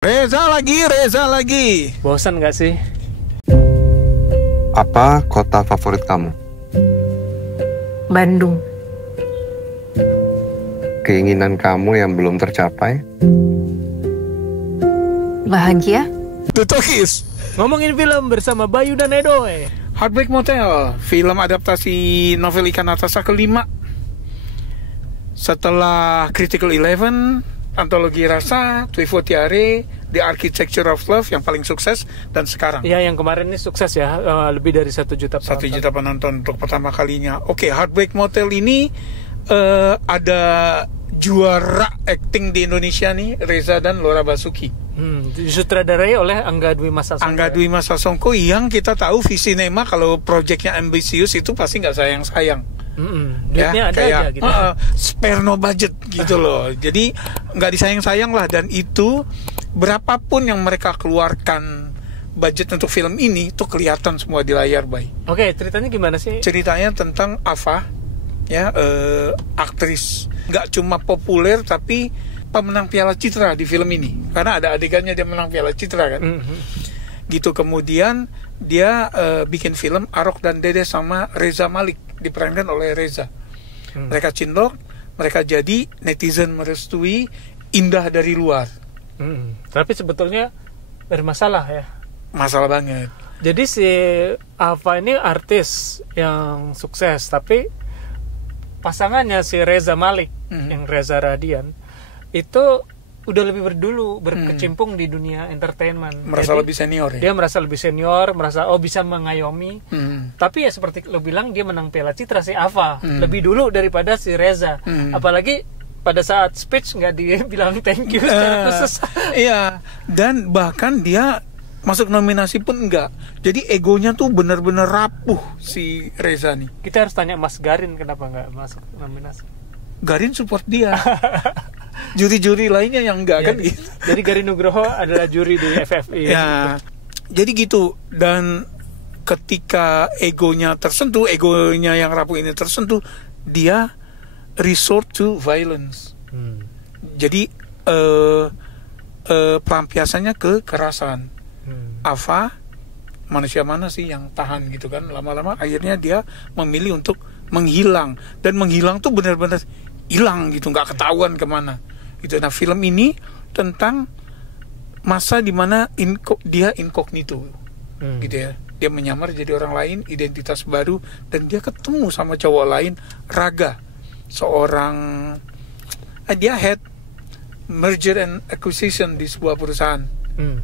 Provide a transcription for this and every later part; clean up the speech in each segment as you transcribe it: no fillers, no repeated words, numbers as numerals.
Reza lagi. Bosan gak sih? Apa kota favorit kamu? Bandung. Keinginan kamu yang belum tercapai? Bahagia. The Talkies. Ngomongin film bersama Bayu dan Edoy. Heartbreak Motel, film adaptasi novel Ikan Natasha kelima. Setelah Critical 11, Antologi Rasa, Tuifo Tiare, The Architecture of Love yang paling sukses, dan sekarang Ya, yang kemarin ini sukses ya, lebih dari 1 juta penonton. 1 juta penonton untuk pertama kalinya. Oke, Heartbreak Motel ini ada juara acting di Indonesia nih, Reza dan Laura Basuki. Disutradarai oleh Angga Dwi Mas Sasongko. Angga Dwi Mas Sasongko yang kita tahu Visinema kalau proyeknya ambisius itu pasti nggak sayang-sayang. Duitnya ada kayak, aja gitu. Spare no budget gitu loh. Jadi nggak disayang-sayang lah, dan itu berapapun yang mereka keluarkan budget untuk film ini tuh kelihatan semua di layar, Bay. Oke, ceritanya gimana sih? Ceritanya tentang Ava, ya, aktris nggak cuma populer tapi pemenang Piala Citra di film ini, karena ada adegannya dia menang Piala Citra kan. Gitu. Kemudian dia bikin film Arok dan Dede sama Reza Malik, diperankan oleh Reza. Mereka cinlok, mereka jadi, netizen merestui, indah dari luar. Tapi sebetulnya bermasalah ya. Masalah banget. Jadi si Ava ini artis yang sukses, tapi pasangannya si Reza Malik, yang Reza Radian, itu udah lebih berkecimpung di dunia entertainment. Merasa Jadi, lebih senior ya? Dia merasa lebih senior, merasa bisa mengayomi. Tapi ya seperti lo bilang, dia menang Piala Citra si Ava lebih dulu daripada si Reza. Apalagi pada saat speech nggak dibilang thank you secara khusus. Iya, dan bahkan dia masuk nominasi pun enggak. Jadi egonya tuh benar-benar rapuh si Reza nih. Kita harus tanya Mas Garin kenapa nggak masuk nominasi. Garin support dia. Juri-juri lainnya yang enggak kan gitu. Jadi Garin Nugroho adalah juri di FFI. Ya, jadi gitu. Dan ketika egonya yang rapuh ini tersentuh, dia resort to violence. Jadi pelampiasannya ke kekerasan. Ava, manusia mana sih yang tahan gitu kan? Lama-lama akhirnya dia memilih untuk menghilang, dan menghilang tuh benar-benar hilang gitu, nggak ketahuan kemana gitu. Nah, film ini tentang masa dimana dia incognito gitu ya. Dia menyamar jadi orang lain, identitas baru, dan dia ketemu sama cowok lain, Raga, seorang dia head merger and acquisition di sebuah perusahaan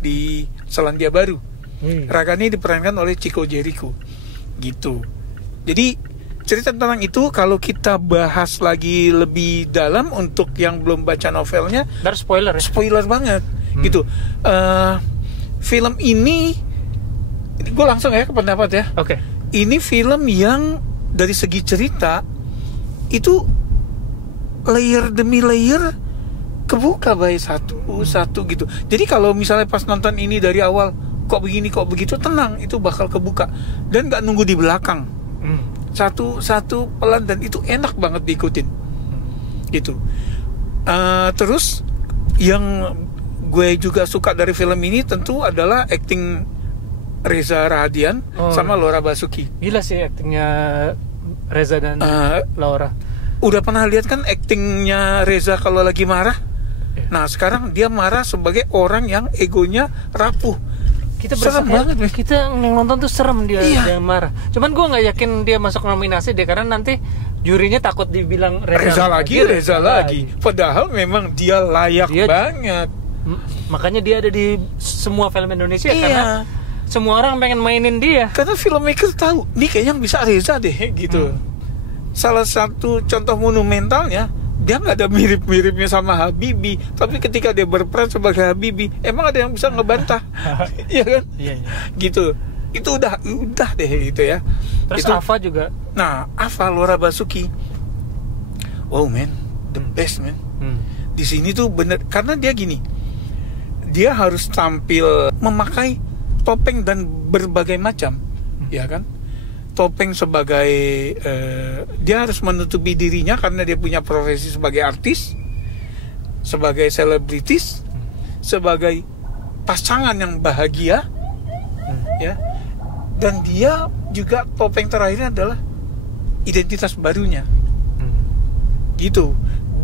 di Selandia Baru. Raga ini diperankan oleh Chico Jericho gitu. Jadi cerita tentang itu kalau kita bahas lagi lebih dalam untuk yang belum baca novelnya, Ntar spoiler ya? Spoiler banget gitu. Film ini gue langsung ya ke pendapat ya. Oke. Ini film yang dari segi cerita itu layer demi layer kebuka baik satu gitu. Jadi kalau misalnya pas nonton ini dari awal kok begini kok begitu, tenang, itu bakal kebuka dan nggak nunggu di belakang. Satu pelan, dan itu enak banget diikutin gitu. Terus yang gue juga suka dari film ini tentu adalah acting Reza Radian sama Laura Basuki. Gila sih actingnya Reza dan Laura. Udah pernah lihat kan actingnya Reza kalau lagi marah? Nah, sekarang dia marah sebagai orang yang egonya rapuh. Kita serem banget, kita yang nonton tuh serem dia, iya. Dia marah. Cuman gue nggak yakin dia masuk nominasi deh, karena nanti jurinya takut dibilang Reza lagi. Padahal memang dia layak banget. Makanya dia ada di semua film Indonesia, karena semua orang pengen mainin dia. Karena filmmaker tahu, nih kayaknya bisa Reza deh gitu. Salah satu contoh monumentalnya, dia nggak ada mirip-miripnya sama Habibie, tapi ketika dia berperan sebagai Habibie, emang ada yang bisa ngebantah, iya kan? Iya. Gitu. Itu udah deh gitu ya. Terus itu, Ava juga. Nah, Ava, Laura Basuki, wow man, the best man. Di sini tuh bener, karena dia gini, dia harus tampil memakai topeng dan berbagai macam, ya kan? Topeng sebagai dia harus menutupi dirinya karena dia punya profesi sebagai artis, sebagai selebritis, sebagai pasangan yang bahagia, ya. Dan dia juga topeng terakhirnya adalah identitas barunya, gitu.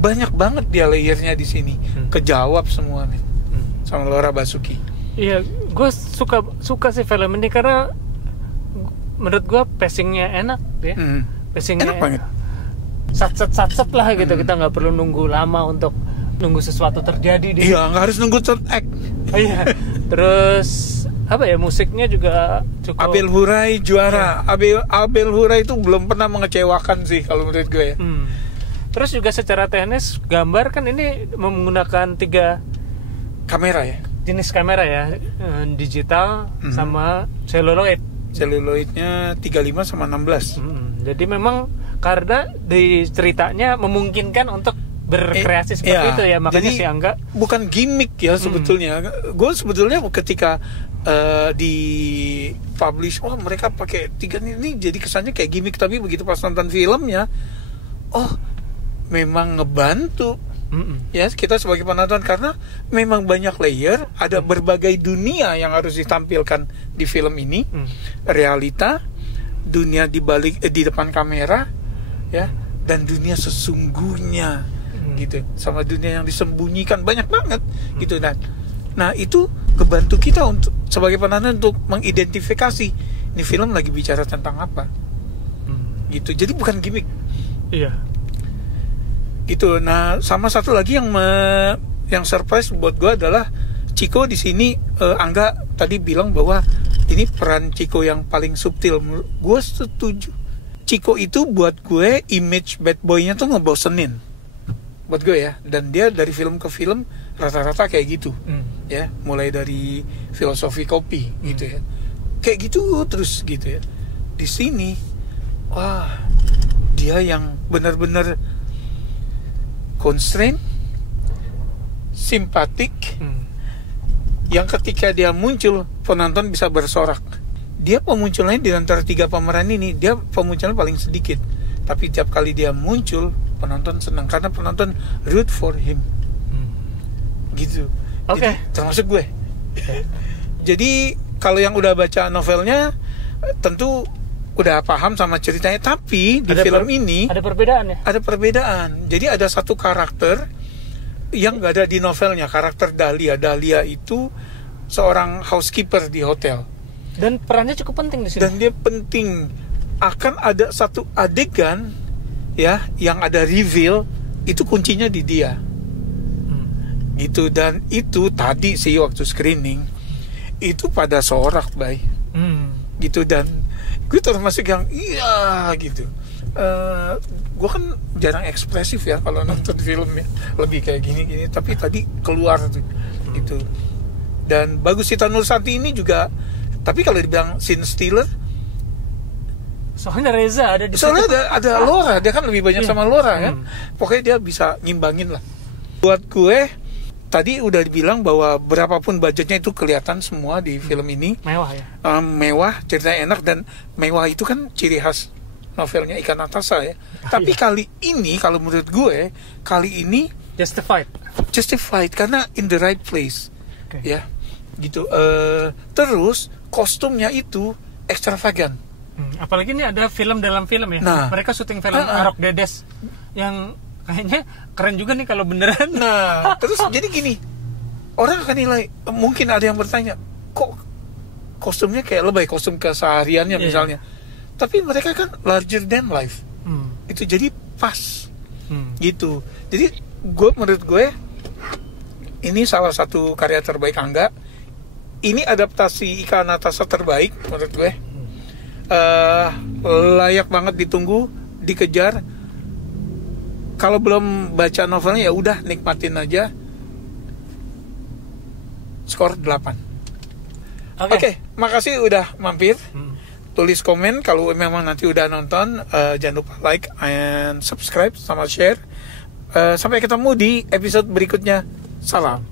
Banyak banget dia layernya di sini, kejawab semua nih sama Laura Basuki. Iya, gue suka sih film ini karena menurut gue pacingnya enak ya. Pacingnya enak banget. Sat lah gitu. Kita nggak perlu nunggu lama untuk nunggu sesuatu terjadi. Iya, nggak harus nunggu third act. Iya. Terus apa ya, musiknya juga cukup. Abel Huray juara. Abel Huray itu belum pernah mengecewakan sih kalau menurut gue ya. Terus juga secara teknis gambar kan ini menggunakan 3 kamera ya. Jenis kamera ya, digital sama celluloid. Celluloidnya 35 sama 16. Jadi memang karena di ceritanya memungkinkan untuk berkreasi seperti itu ya, makanya jadi si Angga bukan gimmick ya sebetulnya. Gue sebetulnya ketika di publish, mereka pakai 3 ini jadi kesannya kayak gimmick, tapi begitu pas nonton filmnya, memang ngebantu. Ya, kita sebagai penonton, karena memang banyak layer, ada berbagai dunia yang harus ditampilkan di film ini. Realita, dunia di depan kamera, ya, dan dunia sesungguhnya, gitu. Sama dunia yang disembunyikan, banyak banget, gitu. Nah, itu kebantu kita untuk sebagai penonton untuk mengidentifikasi ini film lagi bicara tentang apa, gitu. Jadi bukan gimmick. Iya. Gitu. Nah, sama satu lagi yang surprise buat gue adalah Chico di sini. Angga tadi bilang bahwa ini peran Chico yang paling subtil. Gue setuju. Chico itu buat gue image bad boy-nya tuh ngebosenin buat gue ya. Dan dia dari film ke film rata-rata kayak gitu, ya. Mulai dari filosofi kopi gitu ya, kayak gitu terus gitu ya. Di sini, dia yang benar-benar constraint, simpatik, yang ketika dia muncul penonton bisa bersorak. Dia pemunculannya di antara 3 pemeran ini, dia pemunculan paling sedikit, tapi tiap kali dia muncul penonton senang karena penonton root for him, gitu. Oke. Termasuk gue. Jadi kalau yang udah baca novelnya tentu udah paham sama ceritanya, tapi di film ini ada perbedaan ya? Ada perbedaan. Jadi ada satu karakter yang nggak ada di novelnya, karakter Dahlia. Dahlia itu seorang housekeeper di hotel. Dan perannya cukup penting di sini. Dan dia penting. Akan ada satu adegan ya yang ada reveal, itu kuncinya di dia. Gitu. Dan itu tadi sih waktu screening itu pada sorak, Bay. Gitu. Dan gue termasuk yang gitu. Gue kan jarang ekspresif ya kalau nonton film ya, lebih kayak gini-gini. Tapi tadi keluar tuh, gitu. Dan bagus Sita Nursanti ini juga. Tapi kalau dibilang scene stealer, soalnya Reza ada di soalnya ada Laura, dia kan lebih banyak sama Laura kan. Pokoknya dia bisa ngimbangin lah. Buat gue tadi udah dibilang bahwa berapapun budgetnya itu kelihatan semua di film ini. Mewah ya. Mewah, ceritanya enak, dan mewah itu kan ciri khas novelnya Ika Natasha ya. Tapi kali ini kalau menurut gue justified karena in the right place. Ya. Gitu. Terus kostumnya itu ekstravagan. Apalagi ini ada film dalam film ya. Nah, mereka syuting film Arok Dedes yang kayaknya keren juga nih kalau beneran. Nah, terus jadi gini, orang akan nilai, mungkin ada yang bertanya, kok kostumnya kayak lebay, kostum kesehariannya misalnya. Tapi mereka kan larger than life. Itu jadi pas. Gitu. Jadi menurut gue ini salah satu karya terbaik Angga. Ini adaptasi Ika Natasha terbaik menurut gue. Layak banget ditunggu, dikejar. Kalau belum baca novelnya ya udah nikmatin aja. Skor 8. Oke, makasih udah mampir. Tulis komen kalau memang nanti udah nonton. Jangan lupa like and subscribe sama share. Sampai ketemu di episode berikutnya. Salam.